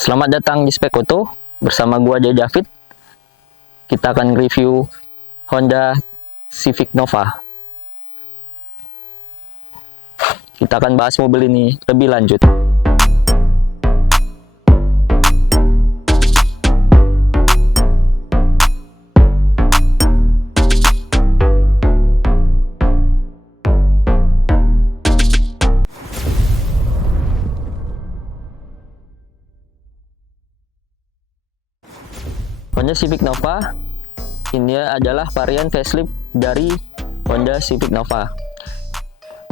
Selamat datang di Spek Auto bersama gua Jay David. Kita akan review Honda Civic Nova. Kita akan bahas mobil ini lebih lanjut. Honda Civic Nova ini adalah varian facelift dari Honda Civic Nova.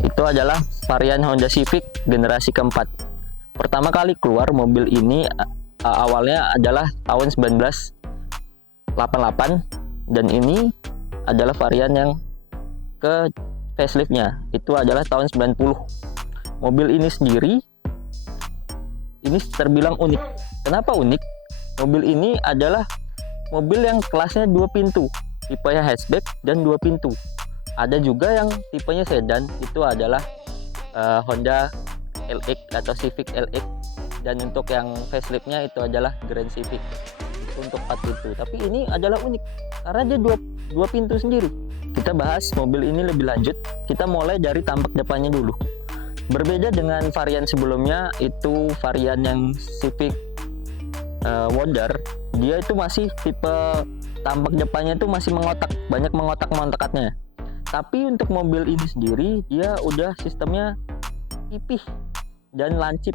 Itu adalah varian Honda Civic generasi keempat. Pertama kali keluar mobil ini awalnya adalah tahun 1988 dan ini adalah varian yang ke faceliftnya itu adalah tahun 90. Mobil ini sendiri ini terbilang unik. Kenapa unik? Mobil ini adalah mobil yang kelasnya 2 pintu, tipenya hatchback dan 2 pintu. Ada juga yang tipenya sedan, itu adalah Honda LX atau Civic LX, dan untuk yang faceliftnya itu adalah Grand Civic, itu untuk 4 pintu. Tapi ini adalah unik karena dia dua pintu sendiri. Kita bahas mobil ini lebih lanjut. Kita mulai dari tampak depannya dulu. Berbeda dengan varian sebelumnya, itu varian yang Civic Wonder, dia itu masih tipe tampak depannya itu masih mengotak, banyak mengotak-mengotaknya. Tapi untuk mobil ini sendiri dia udah sistemnya pipih dan lancip.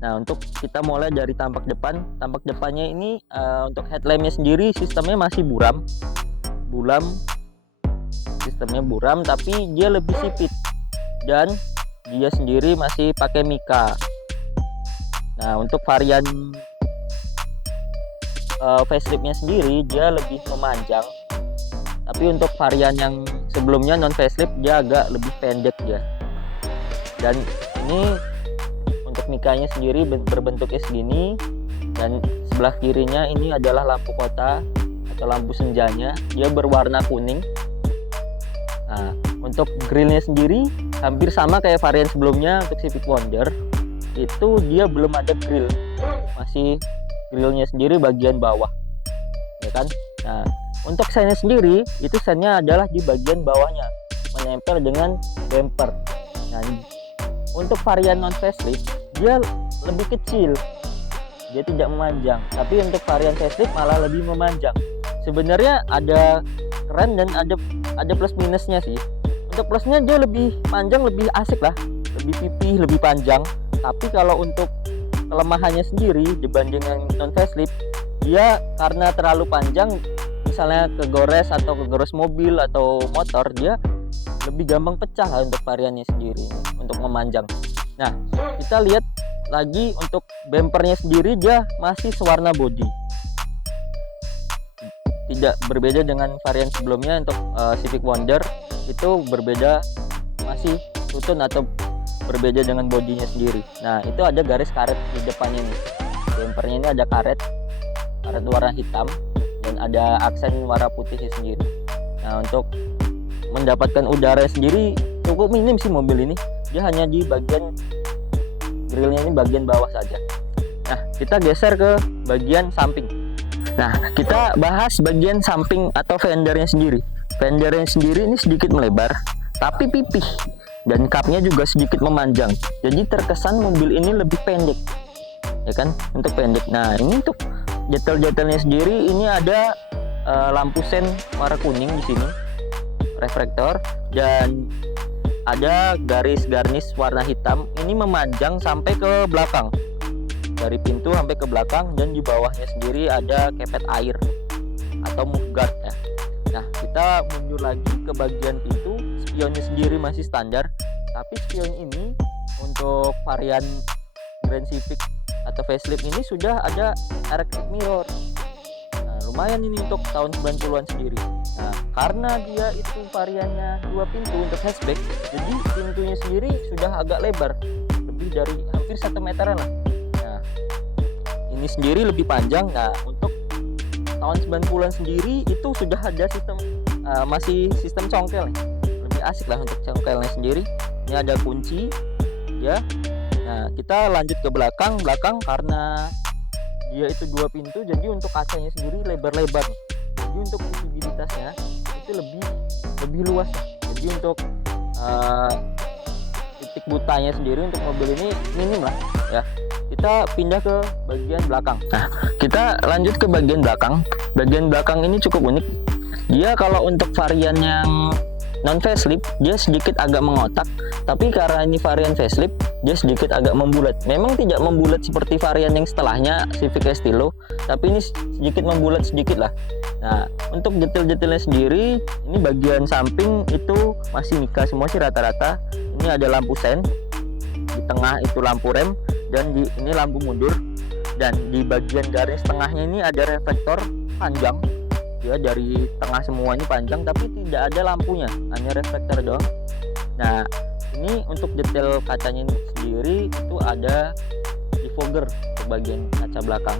Nah, untuk kita mulai dari tampak depannya ini untuk headlampnya sendiri sistemnya masih buram, sistemnya buram, tapi dia lebih sipit dan dia sendiri masih pakai Mika. Nah, untuk varian faceliftnya sendiri dia lebih memanjang, tapi untuk varian yang sebelumnya non facelift dia agak lebih pendek ya. Dan ini untuk Mikanya sendiri berbentuknya segini, dan sebelah kirinya ini adalah lampu kota atau lampu senjanya, dia berwarna kuning. Nah, untuk grillnya sendiri hampir sama kayak varian sebelumnya. Untuk Civic Wonder itu dia belum ada grill, masih grillnya sendiri bagian bawah, ya kan. Nah, untuk sennya sendiri itu sennya adalah di bagian bawahnya, menempel dengan bumper. Nah, untuk varian non facelift dia lebih kecil, dia tidak memanjang. Tapi untuk varian facelift malah lebih memanjang. Sebenarnya ada keren dan ada plus minusnya sih. Untuk plusnya dia lebih panjang, lebih asik lah, lebih pipih, lebih panjang. Tapi kalau untuk kelemahannya sendiri dibanding yang non facelift, dia karena terlalu panjang, misalnya kegores mobil atau motor, dia lebih gampang pecah lah untuk variannya sendiri untuk memanjang. Nah, kita lihat lagi untuk bumpernya sendiri, dia masih sewarna body, tidak berbeda dengan varian sebelumnya. Untuk Civic Wonder itu berbeda, masih tutun atau berbeda dengan bodinya sendiri. Nah, itu ada garis karet di depannya nih. Bumpernya ini ada karet warna hitam dan ada aksen warna putihnya sendiri. Nah, untuk mendapatkan udara sendiri cukup minim sih mobil ini. Dia hanya di bagian grillnya ini bagian bawah saja. Nah, kita geser ke bagian samping. Nah, kita bahas bagian samping atau fendernya sendiri. Fendernya sendiri ini sedikit melebar tapi pipih, dan kapnya juga sedikit memanjang, jadi terkesan mobil ini lebih pendek, ya kan, untuk pendek. Nah, ini untuk detail-detailnya sendiri, ini ada lampu sen warna kuning di sini, reflektor, dan ada garis garnish warna hitam. Ini memanjang sampai ke belakang, dari pintu sampai ke belakang, dan di bawahnya sendiri ada kepet air atau mudguard ya. Nah, kita mundur lagi ke bagian pintu. Spionnya sendiri masih standar, tapi spion ini untuk varian Grand Civic atau facelift ini sudah ada electric mirror. Nah, lumayan ini untuk tahun 90-an sendiri. Nah, karena dia itu variannya 2 pintu untuk hatchback, jadi pintunya sendiri sudah agak lebar, lebih dari hampir 1 meteran lah. Nah, ini sendiri lebih panjang. Nah, untuk tahun 90-an sendiri itu sudah ada sistem masih sistem congkel, lebih asik lah untuk congkelnya sendiri. Ini ada kunci ya. Nah, kita lanjut ke belakang karena dia itu 2 pintu, jadi untuk kacanya sendiri lebar-lebar. Jadi untuk visibilitasnya itu lebih luas. Jadi untuk titik butanya sendiri untuk mobil ini minim lah ya. Kita pindah ke bagian belakang. Nah, kita lanjut ke bagian belakang. Bagian belakang ini cukup unik. Dia kalau untuk varian yang non facelift dia sedikit agak mengotak, tapi karena ini varian facelift dia sedikit agak membulat. Memang tidak membulat seperti varian yang setelahnya Civic Estilo, tapi ini sedikit membulat sedikit lah. Nah, untuk detail-detailnya sendiri, ini bagian samping itu masih Mika semua sih rata-rata. Ini ada lampu sen, di tengah itu lampu rem, dan ini lampu mundur. Dan di bagian garis tengahnya ini ada reflektor panjang. Ya, dari tengah semua ini panjang, tapi tidak ada lampunya, hanya reflektor doang. Nah, ini untuk detail kacanya sendiri itu ada defogger ke bagian kaca belakang.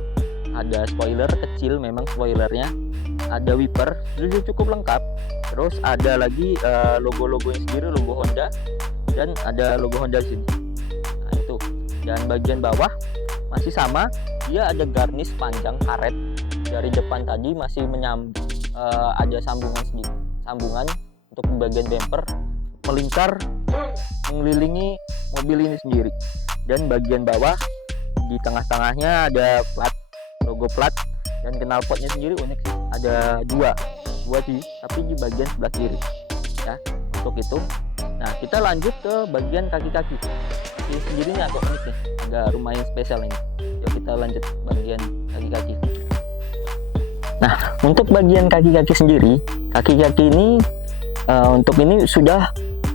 Ada spoiler kecil, memang spoilernya. Ada wiper, sudah cukup lengkap. Terus ada lagi logo-logonya sendiri, logo Honda, dan ada logo Honda di sini. Nah, itu. Dan bagian bawah masih sama, dia ada garnish panjang karet. Dari depan tadi masih ada sambungan untuk bagian bumper melingkar mengelilingi mobil ini sendiri. Dan bagian bawah di tengah-tengahnya ada logo plat, dan knalpotnya sendiri unik sih, ada dua sih, tapi di bagian sebelah kiri ya untuk itu. Nah, kita lanjut ke bagian kaki-kaki. Ini sendiri ini agak unik nih, agak lumayan spesial ini. Yuk kita lanjut bagian kaki-kaki. Nah, untuk bagian kaki-kaki sendiri, kaki-kaki ini untuk ini sudah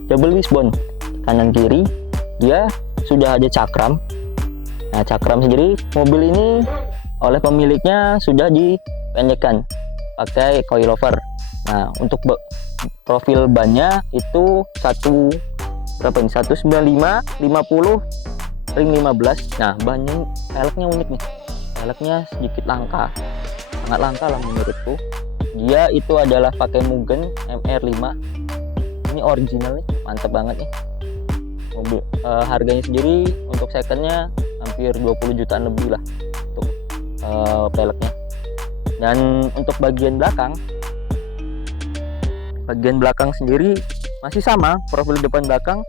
double wishbone, kanan kiri dia sudah ada cakram. Nah, cakram sendiri mobil ini oleh pemiliknya sudah dipendekkan pakai coilover. Nah, untuk profil bannya itu 195 50 ring 15. Nah, bannya velgnya unik nih, velgnya sedikit langka, sangat langka lah menurutku. Dia itu adalah pakai Mugen MR5. Ini original nih, mantap banget nih mobil. Harganya sendiri untuk secondnya hampir 20 jutaan lebih lah untuk velgnya. Dan untuk bagian belakang sendiri masih sama, profil depan belakang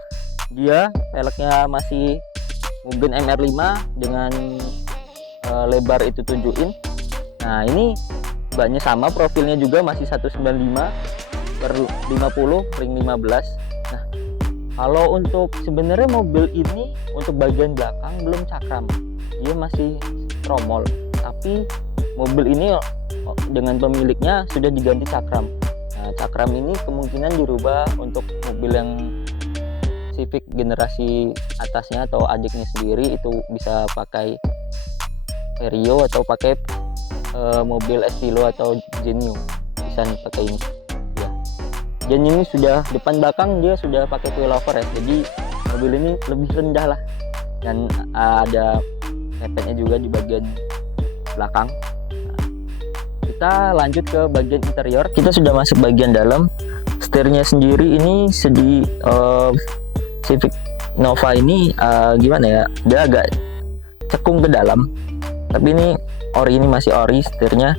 dia velgnya masih Mugen MR5 dengan lebar itu 7 in. Nah, ini bannya sama, profilnya juga masih 195/50 ring 15. Nah, kalau untuk sebenarnya mobil ini untuk bagian belakang belum cakram, dia masih tromol, tapi mobil ini dengan pemiliknya sudah diganti cakram. Nah, cakram ini kemungkinan dirubah untuk mobil yang Civic generasi atasnya atau adiknya sendiri, itu bisa pakai Vario atau pakai mobil Estilo atau Genio, bisa nih pakai ini ya. Dan ini sudah depan belakang dia sudah pakai coilover ya, jadi mobil ini lebih rendah lah, dan ada mepetnya juga di bagian belakang. Nah, kita lanjut ke bagian interior. Kita sudah masuk bagian dalam. Setirnya sendiri ini Civic Nova ini gimana ya, dia agak cekung ke dalam, tapi ini masih ori setirnya.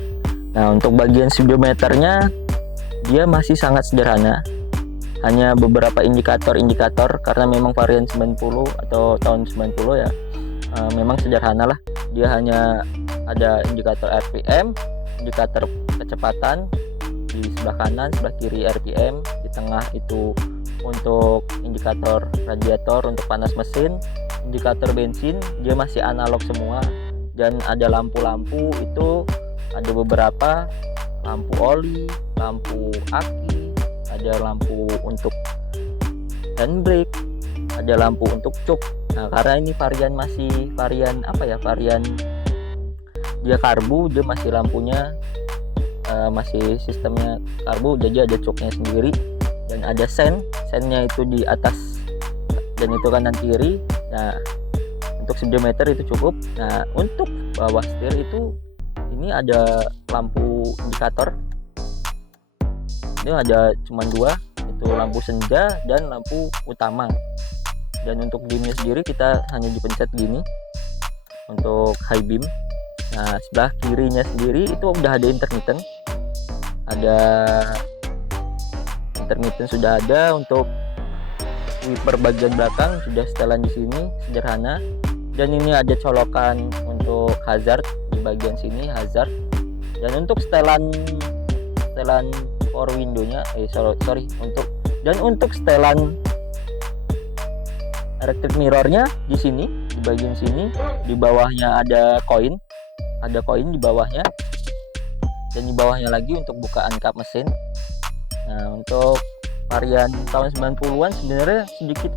Nah, untuk bagian speedometernya dia masih sangat sederhana, hanya beberapa indikator karena memang varian 90 atau tahun 90 ya, memang sederhana lah. Dia hanya ada indikator RPM, indikator kecepatan di sebelah kanan, sebelah kiri RPM, di tengah itu untuk indikator radiator untuk panas mesin, indikator bensin dia masih analog semua. Dan ada lampu-lampu itu ada beberapa, lampu oli, lampu aki, ada lampu untuk handbrake, ada lampu untuk cuk. Nah, karena ini varian dia karbu, dia masih lampunya masih sistemnya karbu, jadi ada cuknya sendiri. Dan ada sennya itu di atas dan itu kanan kiri. Nah, untuk speedometer itu cukup. Nah, untuk bawah setir itu ini ada lampu indikator, ini ada cuma 2, itu lampu senja dan lampu utama. Dan untuk dimnya sendiri kita hanya dipencet gini untuk high beam. Nah, sebelah kirinya sendiri itu udah ada intermittent. Sudah ada. Untuk wiper bagian belakang sudah setelan di sini sederhana, dan ini ada colokan untuk hazard di bagian sini, hazard. Dan untuk setelan power window-nya untuk setelan electric mirror-nya di sini, di bagian sini, di bawahnya ada koin di bawahnya, dan di bawahnya lagi untuk bukaan kap mesin. Nah, untuk varian tahun 90-an sebenarnya sedikit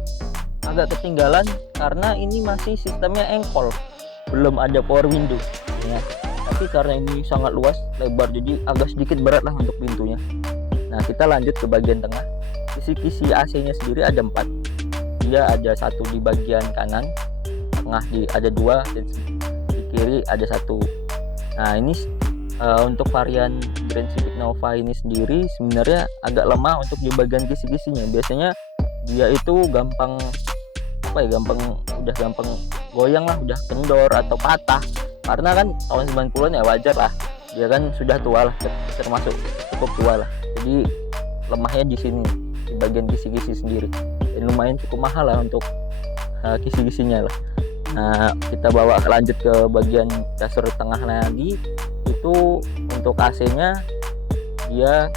agak ketinggalan karena ini masih sistemnya engkol, belum ada power window ya. Tapi karena ini sangat luas, lebar, jadi agak sedikit berat lah untuk pintunya. Nah, kita lanjut ke bagian tengah. Kisi-kisi AC-nya sendiri ada 4. Dia ada 1 di bagian kanan, tengah ada 2, dan di kiri ada 1. Nah, ini untuk varian Grand Civic Nova ini sendiri sebenarnya agak lemah untuk di bagian kisi-kisinya. Biasanya dia itu gampang goyang lah, udah kendor atau patah. Karena kan tahun 90-an ya, wajar lah. Dia kan sudah tua lah, termasuk cukup tua lah. Jadi lemahnya di sini, di bagian kisi-kisi sendiri. Dan lumayan cukup mahal lah untuk kisi-kisinya lah. Nah, kita bawa lanjut ke bagian kasur tengah lagi. Itu untuk AC-nya dia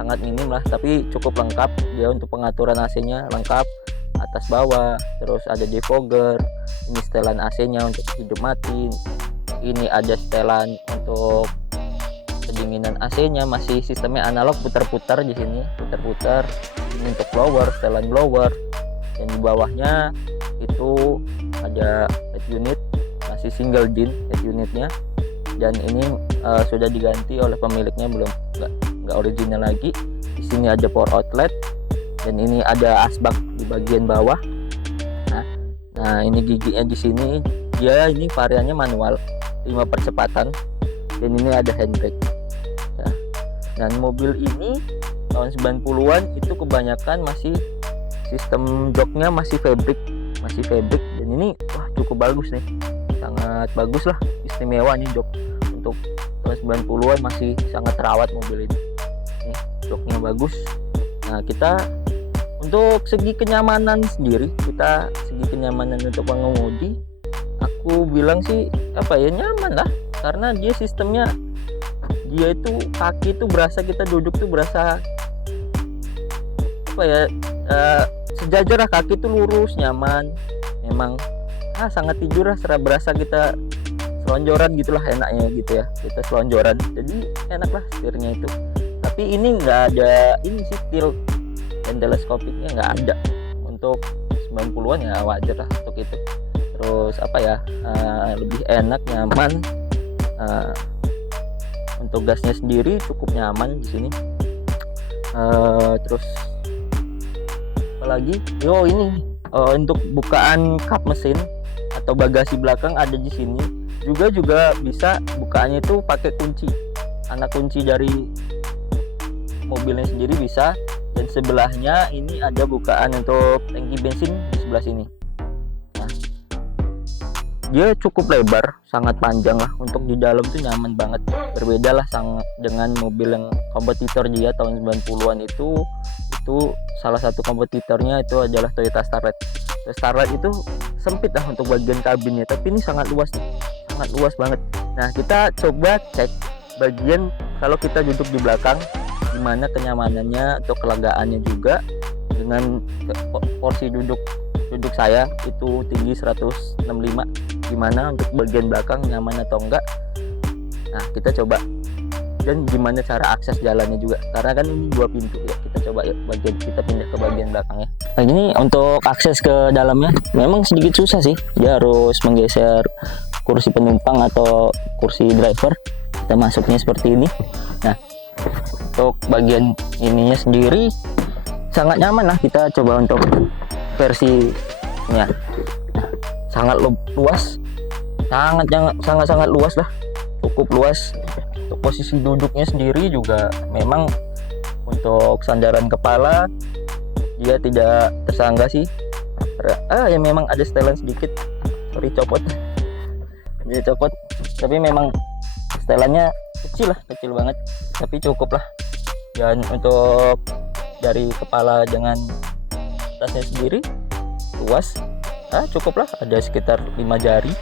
sangat minim lah, tapi cukup lengkap. Dia untuk pengaturan AC-nya lengkap, atas bawah, terus ada defogger, ini setelan AC-nya untuk hidup mati, ini ada setelan untuk pendinginan AC-nya, masih sistemnya analog, putar-putar di sini, putar-putar. Ini untuk blower, setelan blower, dan di bawahnya itu ada head unit, masih single din head unitnya, dan ini sudah diganti oleh pemiliknya, belum nggak original lagi. Di sini ada power outlet, dan ini ada asbak di bagian bawah. Nah, ini giginya di sini. Dia ini variannya manual 5 percepatan, dan ini ada handbrake. Ya. Dan mobil ini tahun 90-an itu kebanyakan masih sistem joknya masih fabric, dan ini cukup bagus nih, sangat bagus lah, istimewa nih jok. Untuk tahun 90-an masih sangat terawat mobil ini. Nih, joknya bagus. Nah, kita untuk segi kenyamanan sendiri, untuk pengemudi, aku bilang sih nyaman lah, karena dia sistemnya, dia itu kaki itu berasa, kita duduk tuh berasa sejajar lah, kaki itu lurus, nyaman. Memang sangat tidur lah, berasa kita selonjoran gitulah, enaknya gitu ya, kita selonjoran, jadi enak lah setirnya itu. Tapi ini nggak ada ini sih, tilt dan teleskopiknya nggak ada. Untuk 90-an ya wajar lah untuk itu. Terus lebih enak, nyaman. Untuk gasnya sendiri cukup nyaman di sini. Terus apalagi ini untuk bukaan kap mesin atau bagasi belakang ada di sini. Juga bisa bukaannya itu pakai kunci, anak kunci dari mobilnya sendiri bisa. Dan sebelahnya ini ada bukaan untuk tangki bensin di sebelah sini. Nah, dia cukup lebar, sangat panjang lah, untuk di dalam tuh nyaman banget. Berbeda lah dengan mobil yang kompetitor dia tahun 90-an itu salah satu kompetitornya itu adalah Toyota Starlet. Starlet itu sempit lah untuk bagian kabinnya, tapi ini sangat luas nih, sangat luas banget. Nah, kita coba cek bagian kalau kita duduk di belakang, gimana kenyamanannya atau kelagaannya juga. Dengan porsi duduk saya itu tinggi 165, gimana untuk bagian belakang nyaman atau enggak. Nah, kita coba. Dan gimana cara akses jalannya juga, karena kan ini 2 pintu ya. Kita coba kita pindah ke bagian belakangnya. Nah, ini untuk akses ke dalamnya memang sedikit susah sih, dia harus menggeser kursi penumpang atau kursi driver. Kita masuknya seperti ini. Nah, untuk bagian ininya sendiri sangat nyaman lah, kita coba untuk versinya. Sangat luas, sangat luas lah, cukup luas. Untuk posisi duduknya sendiri juga memang untuk sandaran kepala dia tidak tersangga sih. Ya memang ada setelan sedikit, copot dia copot. tapi memang setelannya kecil banget, tapi cukup lah. Dan untuk dari kepala dengan tasnya sendiri luas, cukup lah, ada sekitar 5 jari.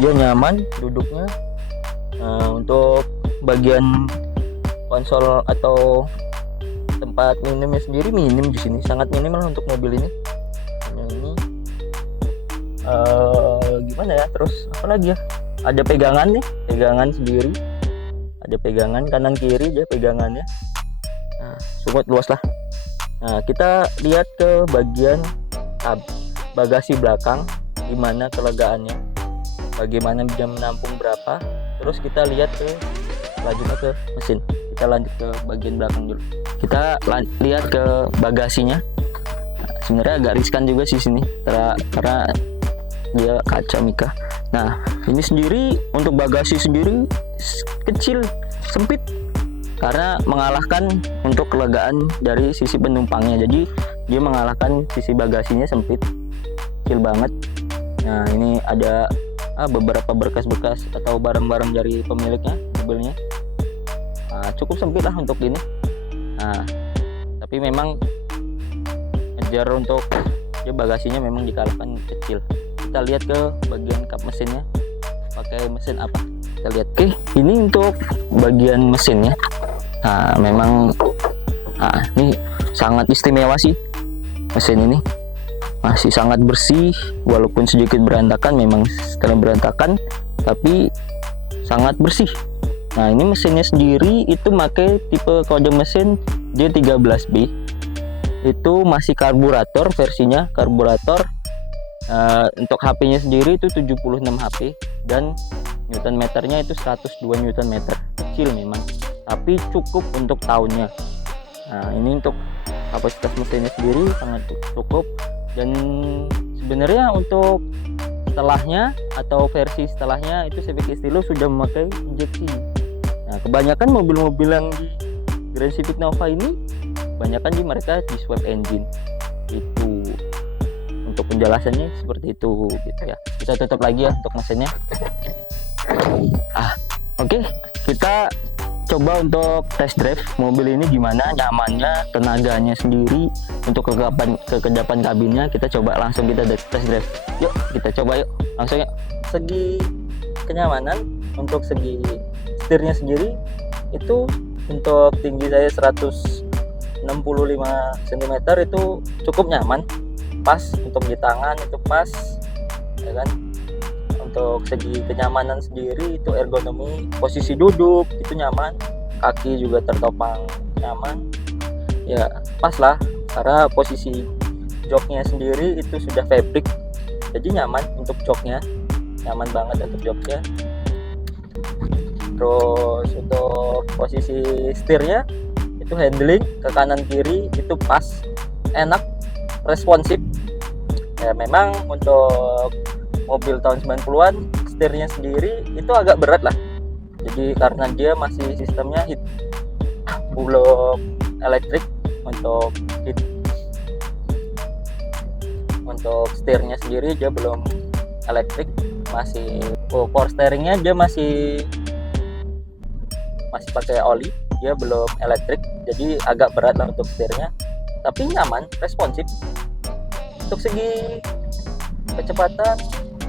Dia nyaman duduknya. Untuk bagian konsol atau tempat minimnya sendiri minim di sini, sangat minim lah untuk mobil ini. Ini gimana ya, terus apa lagi ya, ada pegangan nih, pegangan sendiri, ada pegangan kanan kiri dia pegangannya. Cukup luas lah. Nah, kita lihat ke bagian bagasi belakang, gimana kelegaannya, bagaimana bisa menampung berapa. Terus kita lihat selanjutnya ke mesin. Kita lanjut ke bagian belakang dulu. Kita lihat ke bagasinya. Sebenarnya agak riskan juga sih sini, karena dia kaca Mika. Nah, ini sendiri untuk bagasi sendiri kecil, sempit, karena mengalahkan untuk kelegaan dari sisi penumpangnya. Jadi dia mengalahkan sisi bagasinya sempit, kecil banget. Nah, ini ada beberapa berkas-berkas atau barang-barang dari pemiliknya mobilnya. Cukup sempit lah untuk ini. Tapi memang ngejar untuk bagasinya memang dikalahkan kecil. Kita lihat ke bagian kap mesinnya, pakai mesin apa, kita lihat. Oke, ini untuk bagian mesinnya. Memang ini sangat istimewa sih mesin ini. Masih sangat bersih, walaupun sedikit berantakan, memang setelah berantakan tapi sangat bersih. Nah, ini mesinnya sendiri itu pakai tipe kode mesin J13B. Itu masih karburator versinya, karburator. Untuk HP-nya sendiri itu 76 HP dan Newton meternya itu 102 Newton meter. Kecil memang, tapi cukup untuk tahunnya. Nah, ini untuk kapasitas mesinnya sendiri sangat cukup. Dan sebenarnya untuk setelahnya atau versi setelahnya itu Civic Stilo sudah memakai injeksi. Nah, kebanyakan mobil-mobil yang di Grand Civic Nova ini kebanyakan mereka di swap engine. Itu untuk penjelasannya seperti itu gitu ya. Kita tutup lagi ya untuk mesinnya. Oke, kita coba untuk test drive mobil ini gimana nyamannya, tenaganya sendiri, untuk kekedapan kabinnya. Kita coba langsung kita test drive. Yuk kita coba yuk, langsung ya. Segi kenyamanan, untuk segi setirnya sendiri itu untuk tinggi saya 165 cm itu cukup nyaman, pas untuk di tangan itu pas ya kan. Untuk segi kenyamanan sendiri itu ergonomi, posisi duduk itu nyaman, kaki juga tertopang nyaman ya, pas lah, karena posisi joknya sendiri itu sudah fabric, jadi nyaman untuk joknya, nyaman banget untuk joknya. Terus untuk posisi setirnya itu handling ke kanan kiri itu pas, enak, responsif ya. Memang untuk mobil tahun 90-an setirnya sendiri itu agak berat lah, jadi karena dia masih sistemnya belum elektrik. Untuk setirnya sendiri dia belum elektrik, masih power steeringnya dia masih pakai oli, dia belum elektrik, jadi agak berat lah untuk setirnya, tapi nyaman, responsif. Untuk segi kecepatan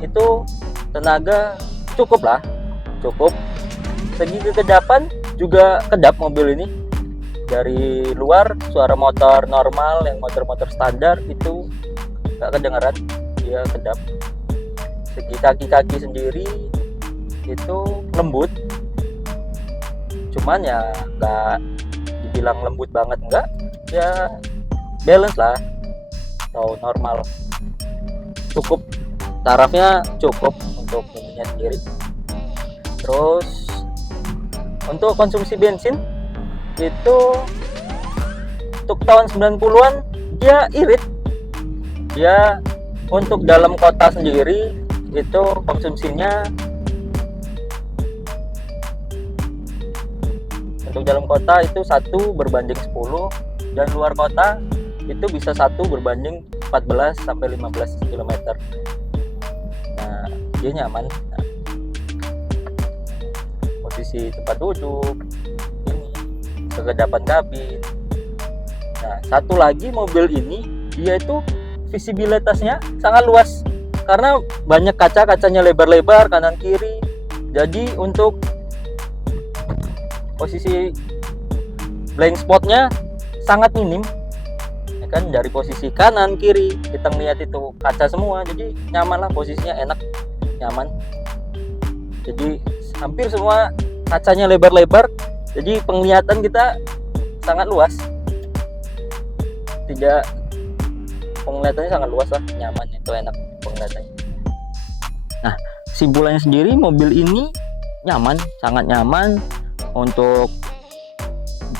itu tenaga cukup lah, cukup. Segi kekedapan juga kedap mobil ini. Dari luar suara motor normal, yang motor-motor standar itu nggak kedengeran, dia kedap. Segi kaki-kaki sendiri itu lembut, cuman ya nggak dibilang lembut banget, enggak, ya balance lah atau normal, cukup. Tarafnya cukup untuk ininya sendiri. Terus untuk konsumsi bensin itu untuk tahun 90-an dia irit. Dia untuk dalam kota sendiri itu konsumsinya, untuk dalam kota itu 1/10, dan luar kota itu bisa 1/14 sampai 15 km. Dia nyaman. posisi tempat duduk, ini kegedapan kabin. Nah, satu lagi mobil ini dia itu visibilitasnya sangat luas karena banyak kacanya lebar-lebar kanan kiri. Jadi untuk posisi blind spotnya sangat minim, ya kan, dari posisi kanan kiri kita lihat itu kaca semua, jadi nyaman lah, posisinya enak, nyaman. Jadi hampir semua kacanya lebar-lebar, jadi penglihatan kita sangat luas, tidak, penglihatannya sangat luas lah, nyaman, itu enak penglihatannya. Nah, kesimpulannya sendiri, mobil ini nyaman, sangat nyaman untuk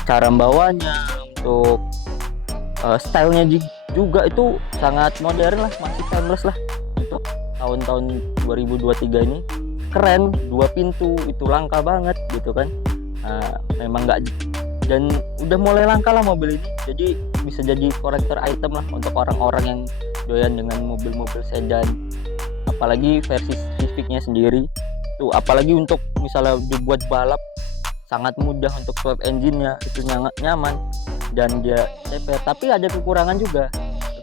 cara membawanya, untuk stylenya juga itu sangat modern lah, masih timeless lah untuk tahun-tahun 2023 ini. Keren, 2 pintu itu langka banget gitu kan. Memang nggak, dan udah mulai langka lah mobil ini, jadi bisa jadi collector item lah untuk orang-orang yang doyan dengan mobil-mobil sedan, apalagi versi Civicnya sendiri tuh, apalagi untuk misalnya dibuat balap sangat mudah, untuk swap engine-nya itu nyaman dan dia CP. Tapi ada kekurangan juga.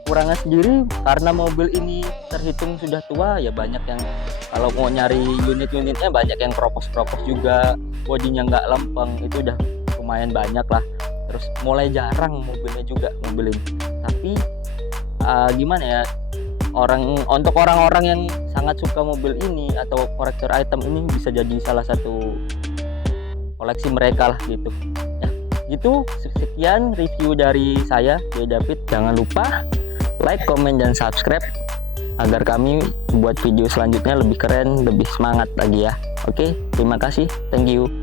Kekurangan sendiri karena mobil ini terhitung sudah tua, ya banyak yang kalau mau nyari unit-unitnya banyak yang kropos-kropos juga, bodinya nggak lempeng, itu udah lumayan banyak lah. Terus mulai jarang mobilnya juga, mobil ini. Tapi gimana ya, untuk orang-orang yang sangat suka mobil ini atau collector item ini bisa jadi salah satu koleksi mereka lah gitu ya. Gitu, sekian review dari saya, David. Jangan lupa like, comment, dan subscribe agar kami buat video selanjutnya lebih keren, lebih semangat lagi ya. Oke, terima kasih, thank you.